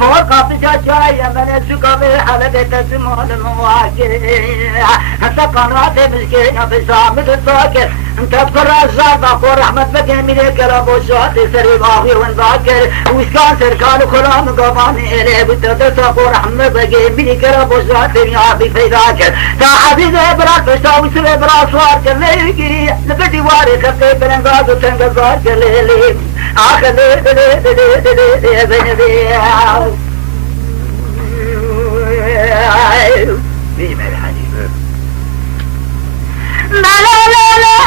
فوق جاية من السقم حلقة تسمون المواجه حتى قناة مسكينة بسامد الذاكر تذكر الزربة قول رحمة بكي من الكلام والشاطي سريب آخي ونذاكر وإسكان سركان كلام قباني إليه بتدرس قول رحمة بكي من الكلام والشاطي يابي في ذاكر صاحبي ذي براك فشاوي سوي براك سوار كليكي لبدي واري خطي بلنغاز وتنغزار كليلي آخر لي بني بيجي معي الحديث لا لا لا لا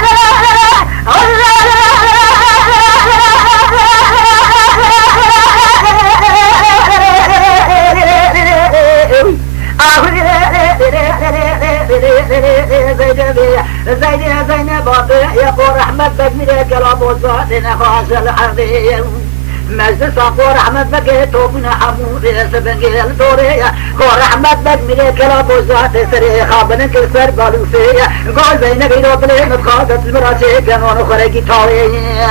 زينب يقول رحمة بك كلام وصوت نفاس الحبيب مجلس صفور أحمد بك توبنا حمود سبنجي الدورية قول أحمد بك من كلام وزات سري خابن كسر بالوفية قول زينب يروب لي متخاذت المراسي كانوا خرجي طاوية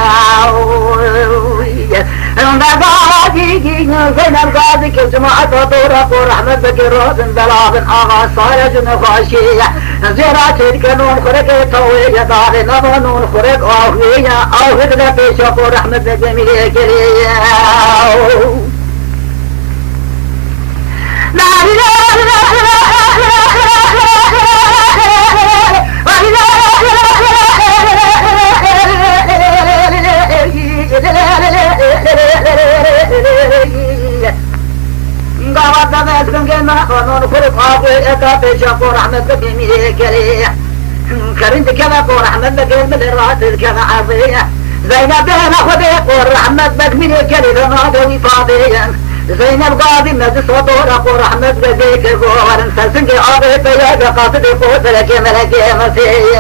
زينب غازي كجماعة دورة قول أحمد بك روزن بلابن آغا صارج نخاشية زيرات كانوا خرجي طاوية دار نمانون خرج آخوية آخذنا بيش قول أحمد بك من كلية زينب ناخذ قول رحمة بك من الكلمة ناقوي فاضيا زينب قاضي مد صدور قول رحمة بك قول سلسنك عاضي بيا قاصد قوت لك ملك مسيح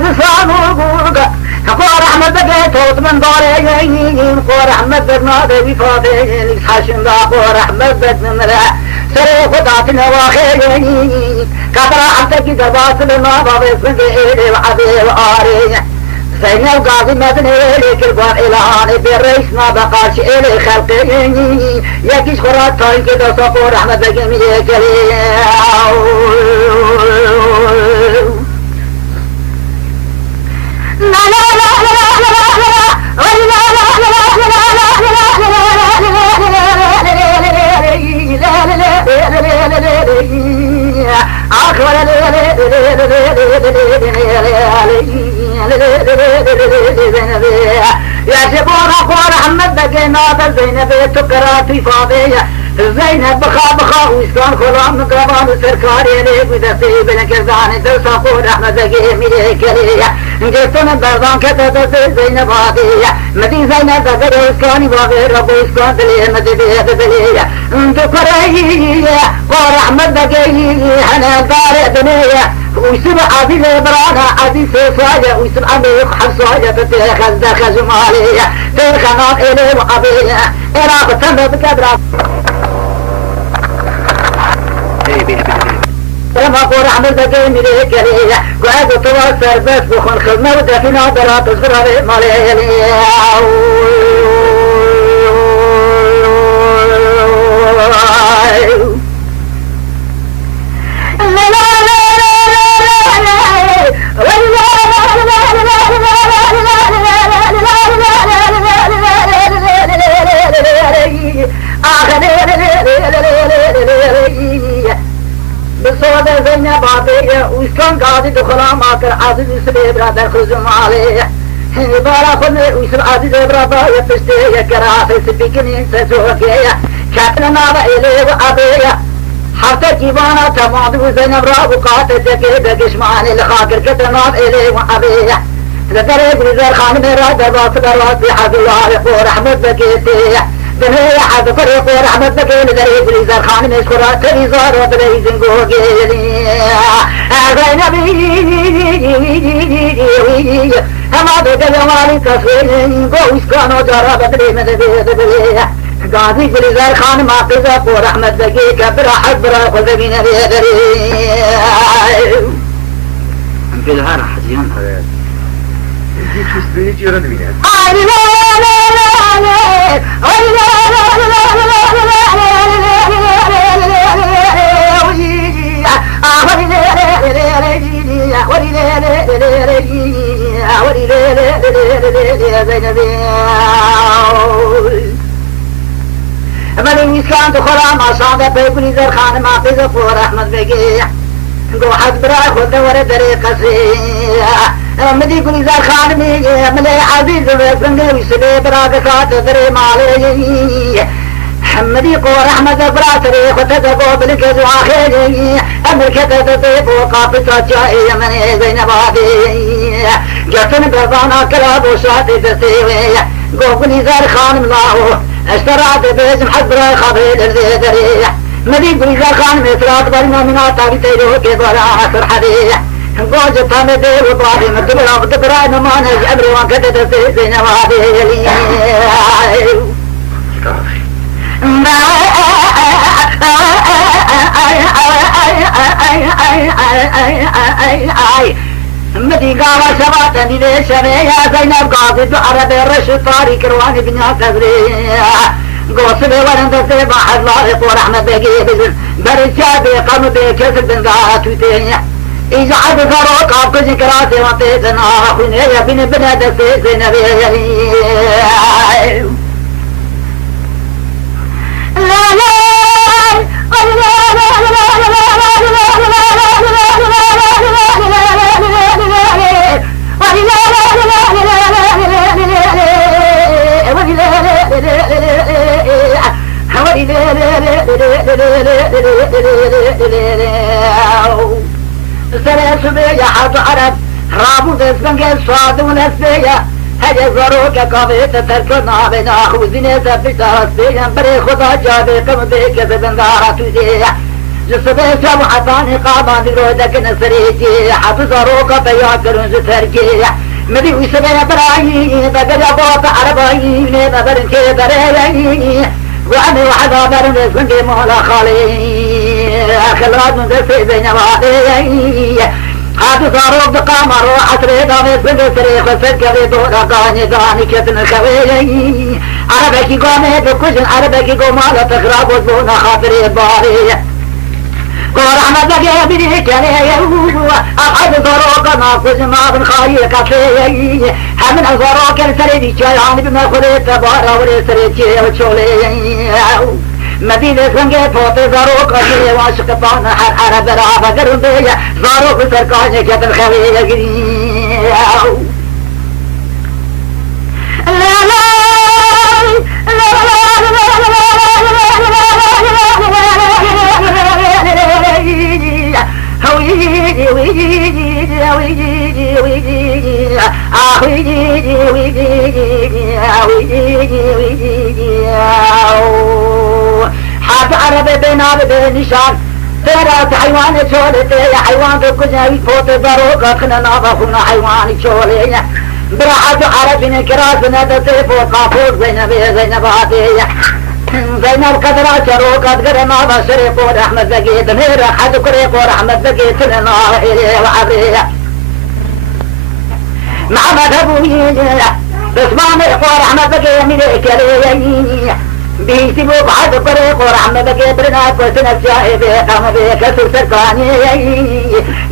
مد صدور قول رحمة بك توت من دارين قول رحمة بك ناقوي فاضيا لحشن قول رحمة بك من رأ سري خداتنا واخيين قدر عبدك دباس لما بابسنك إلي وعبي وآرين زينب قاضي مدني إليك القوار إلهاني بالرئيس ما بقاش إلي خلقيني يكيش خرات طاين كده صفور أحمد بقيم يكلي لا لا لا لا لا يا شباب أخوار أحمد بقينا زينب تقراتي فاضية زينب بخا ويسكان خلام قربان وسركاري ليك ودسي بلنكزاني درس أخوار أحمد بقيم يكلية جسنا بردان كتب زينب عادية مدي زينب بدر ويسكاني وغير ربو ويسكان دلية مدي دلية تقرية قوار أحمد بقيم حنا دار دنية ويسمع عزيز برانا عزيز سواجة ويسمع عميق حسواجة تتخذ دخل مالية تخنان إلي وعبية إراق تنبه بكبرة لما قول أحمد بقيم ليك ليه قعد تواصل بس بخون خدمة ودفي ناظرات تصغر مالية بالصوت زينب عطية ويسكن قاضي دخلا ماكر عزيز يسلي برادر خزم عليه بارا خلني ويسل عزيز برادر يبشتي كرافي سبيكني سسوكية كاتنا نابا إليه وعبية حتى جيبانا تماضي وزينب رابو قاتل جكي بقشماني لخاكر كتناب إليه وعبية لدريق نزار خان مراد باص براسي حد الله يقول أحمد بكيتي بني حد فريق أحمد بكي لدريق نزار خان مشكورا تريزار وبلي زنقوكي زينبي كما بقى جمالي تصويرين قوس كانوا جرى بدري من بدري قاضي جلزار خان ماقزة ورحمة بقي كبرا حبرا خذبين بيدري في الهار حزيان هذا دي تشتري جيران مين ملي كان دخل ما صاد بيقولي ذا خان ما بيزف ورحمة بقي قو حد برا خد ورا طريقة سيا مدي يقولي ذا خان ملي عزيز بسنجي ويسبي برا كات دري مالي حمدي قو رحمة برا طريقة تدقو بلك زواخي أمريكا تدقو وقافة جائي من زينب هذه جاتن بربانا كلاب وشاتي تسيوي قو بني ذا خان ملاو اشترات بيزم حضر خبيل الزيدري مدي بني خان مترات برنا من عطاقي تيرو كبرا عصر حدي قوج طامدي وطوابي مدبرا بدبرا نمانج عبري وانكتت سيزين وادي مدي قاوة شباتني ليش يا زينب قاضي عربي الرشد طاري كرواني بنيا تبري قوصبي ورند سيبا حضارق ورحمة بقي بزن برجابي قم بكسر بن ذات وتين إذا عد ذروك عبق ذكراتي وطيتنا أخوين يا بن بنادة سيزين بيالي لا لا سلاسبية حط عرب رابو بسنجل صاد ونسبية هجا زروك قضيت تركنا بنا خوزيني سبتا سبيا بري خدا جابي قم بيك بندارة تودي جسبي سبو حطاني قامان رودك نسريتي حط زروك بياكرون زتركي مدي وسبي برايي بقر يبوط عربايي ببرنكي بريي وعني وحدا برن سنجي مولا خالي خلاد من دسي بين وادي هذا صاروخ بقمر وحسري دامي سنجي سريخ وسكري دورا قاني داني كتن خوي عربكي قامي بكوشن عربكي قومالا تخراب وزبونا خاطري باري ورحمة لك يا بني كلي أقعد صاروخ ما كوشن ما بن خايي كفي همن صاروخ السريدي كياني بما خليت بارا ولي سريتي وشولي مدينة سنجي فوتي زاروك أجي واشق بانا حر عرب رابا قرن بيا زاروك سركاني كتن خوي يقري لا لا حاب عربي بنا بنشان ترى حيوان شولي حيوان بكجاوي فوت ضروق خنا نابخنا حيوان شولي براحة عربي نكراسنا تسيف وقافوز زينب هاتي زينب قدرة شروق قدر ما بشريف ورحمة زقيت مير حد كريق ورحمة زقيت لنا إلي وعبري محمد أبوي بسماني ورحمة زقيت مليك لي بيسيبوك حد كريق ورحمة زقيت برنا كوسنا الشاهد قام بكسر سركاني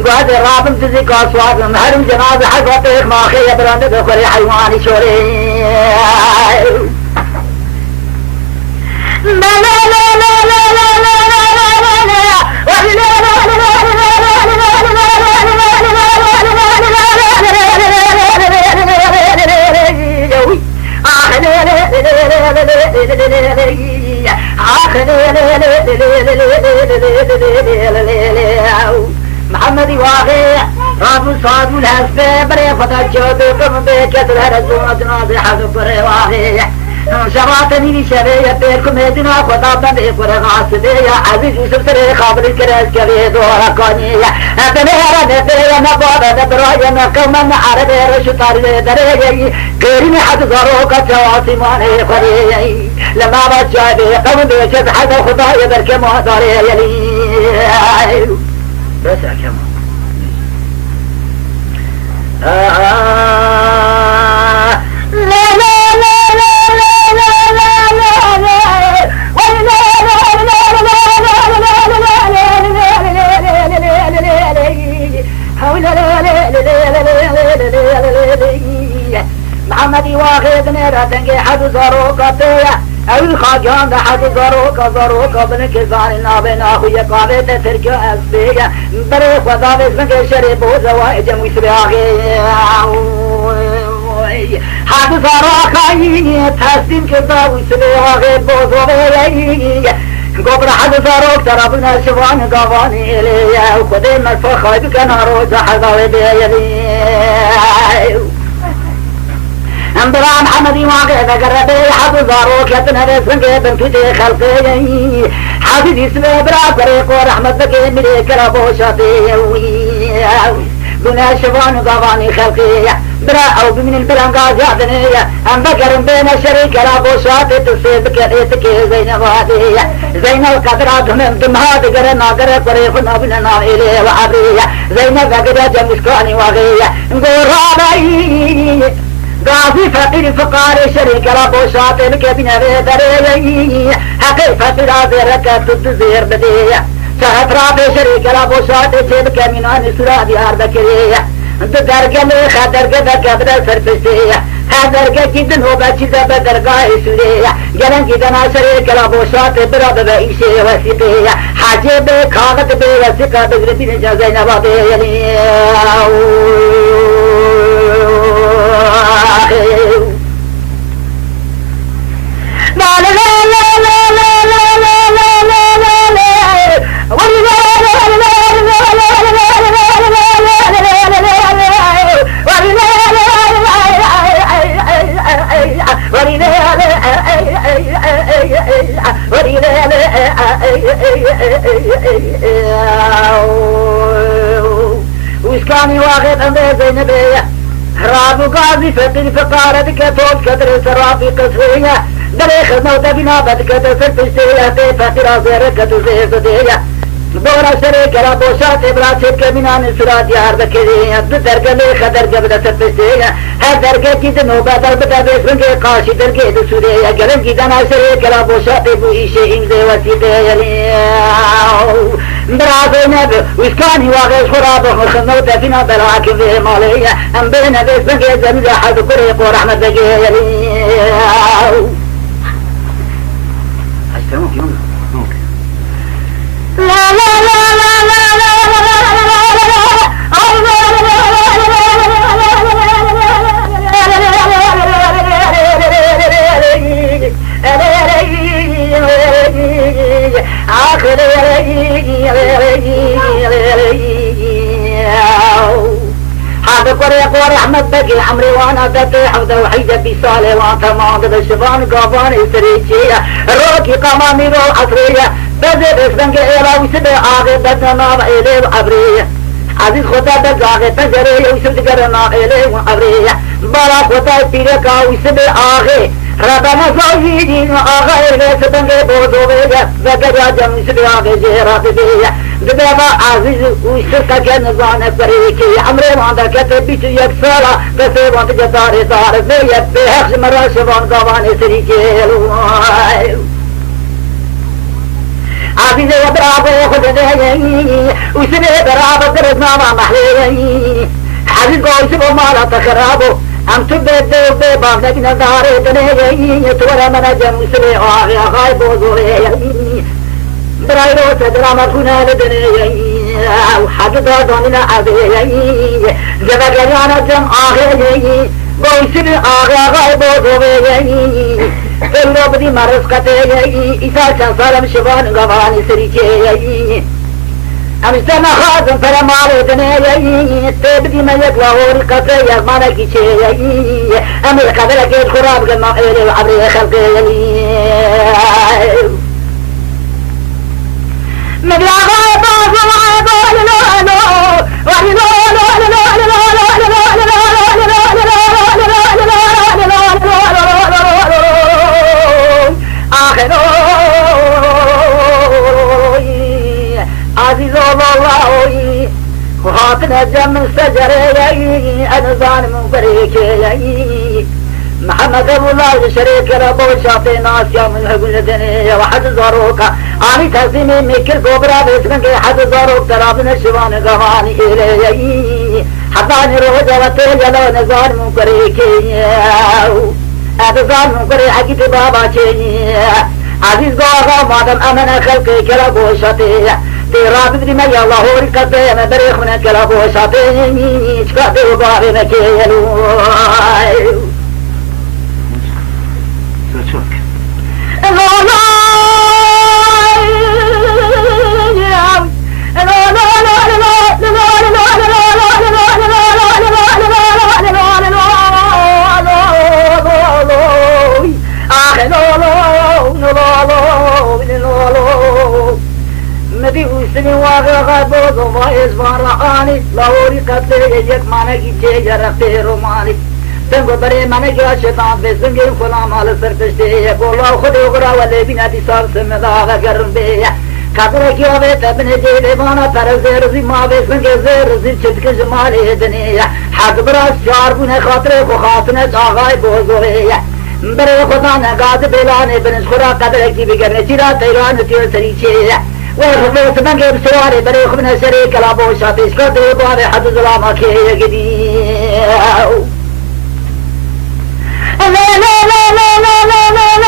قاد رابم تزيك أصوات مهرم جناز حقوطيك ما خي براند بخري حيواني شوري لا لا لا لا لا لا محمد واغي راب صاد والهسبة بري خدا جوبي قم بكسر هرزونا جنازي حذف بري واغي شبات میری شبیه پیرکو میدینا خدا بنده فرغاس دیا عزیز یوسف سری خابر کرد کبی دورا کنیه بنهر نبیه نباد نبرای نکمن عرب رشو تاری دریه غیرین حد زارو کچواسی مانه خریه لما بچه قوم بیچه حد خدای برکه مهداره یلی بس اکم محمدي واخذ نيرة تنقي حد زاروكا تيا او الخاجان ده حد زاروكا بنك زان نابن اخويا قابت تركو اسبيا بري خدا بسمك شريب وزواج ويسري اخي حد زاروكا تحسين كذا ويسري اخي بوزوي قبر حد زاروك ترابنا شوان قواني ليا وخدين الفخاي بكنا روزا حضاوي بيلي امبرا محمدي واقع ذكرتي حد زاروك يتنهي سنك بنكتي خلقي حديث اسمه برا طريق ورحمة بكي مليك ربوشتي بنا شفان قواني خلقي برا او بمن البلان قاجعتني ام بكر بين الشريك ربوشتي تصيب كريتك زينباتي زين القدرات هم دمهات قرنا قرى طريقنا بننا إليه وعبرية زينب قدرات مسكاني وغية قرابي غازي فقير فقاري شريك ربو شاطر كبنا بيدري حقيقة رازرك تدزير بدية شهد رابي شريك ربو شاطر شبك منان سرادي عرب كرية درجة لي خدرجة ذكبر سرفسية خدرجة جدا هو بچيزة بدرجة سورية جلن جدا شريك ربو شاطر براب بإيشي وسيقية حاجة بكاغت بوسيقة بغربين جازين وابيني وشكاني واخد عند زينبية رابو غازي فقير فقارتك طول كدر سرافي قصرية دريخ الموت بنا بدك تسر بشتية فقير زيرك تزير بدية دورا شريك رابو شاط براسب كمنان سراد يار بكرية درجة لي خدر قبل سر بشتية هدرجة جد نوبة دربتا بسمك قاشي درجة دسورية قلن جدنا شريك رابو شاط بوئيشي انزي وسيطية برا زينب وشكاني واغيش خرابه وخنوت فينا براك في مالية ام بينا بسمك زمزة حد قريق ورحمة دقية أستموك يوم لا لا لا لا لا هذا قريق ورحمة بقي عمري وانا دتي حوضة وحيدة بصالة وانا ماضي بالشبان قابان يسريجية روكي قمامي رو عصرية بزي بسبنك إيلا ويسبي آغي بدنا نام إلي وعبرية عزيز خدا دقاغي تجري ويسب دقرنا إلي وعبرية بالا خدا بيركا ويسبي آغي ربنا زوجي آغي إلي سبنك بوزو بيجا بقرا جم ويسبي آغي جيرات بيجا دبابا عزيز ويسركا كنزان بريكي عمري واندا كتب بيتو يكسالا بسي وانت جداري دار بيا بيحخش مرا شبان قواني سريكي عزيز وبرابو خدني وسني برابو درسنا مع محلي عزيز قوي مالا تخرابو ام تبدو بباب نجنا داري دنيا تورا منا جمسلي آغي آغاي بوزوري برايرو تدرا مكونا لدنيا وحددا دوننا عبي جبا جريانا جم آغي قوي آغاي بوزوري فلو بدي مرز قطعي إسا چند سالم شبان غواني سريكي أمستنا خازن فرمالي دنيا تبدي ما يقلهوري قصي يغمانك شيء أمي قبلك الخراب قد ما إلي وعبري خلقي مبلغ باز وعبال لولو عزيز الله وخاطنا جم سجري أنا ظالم بريكي محمد أبو الله شريك ربو شاطي ناس يوم الحقن الدنيا وحد زاروك آني تزيمي ميكل كوبرا بيسمن كي حد زاروك ترابنا الشوان قواني إلي حضاني روجة وطيجة لو نزار مكريكي هذا زار مكري حقيت بابا چيني عزيز قوغا مادم أمن خلقي كلا بوشاتي تيرا بدري ما يالله هوري قصي ما بريخ من كلا بوشاتي شكاتي وبابي مكيلو مديوسني واغا بوزو فايز فارعاني لاوري قتلي يك مانكي چه رفتي روماني تنگو بري مانكي شيطان بسنگي فلا مال سرتشتي بولا خدي غرا ولي بنادي صار سمداغا گرم بي قدر كي اوه تبن جيدي بانا تر زير زي ما بسنگي زير زي چتك جمالي دنيا حد براس شعر بنا خاطر خو خاطنه آغاي بوزوه بري خدا نگاد بلاني بنش خورا قدر كي بگرنه چرا تيران تير سريچي وفوت منقب سواري بريخ من الشريك الابو شاطيش قدر باري حد ظلامك يا قدي لا لا لا لا لا لا لا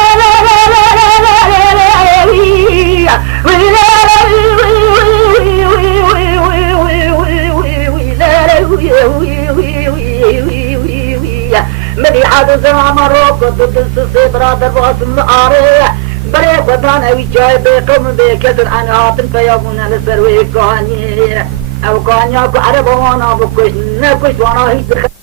مدي حد زمان روك ضد السيبرا درباسم آره بريق ودان اوي جاي بيقوم بيكسر عن عاطن فيابون لسروي كاني او كانيا كو عربوانا بكش نكش وانا هيت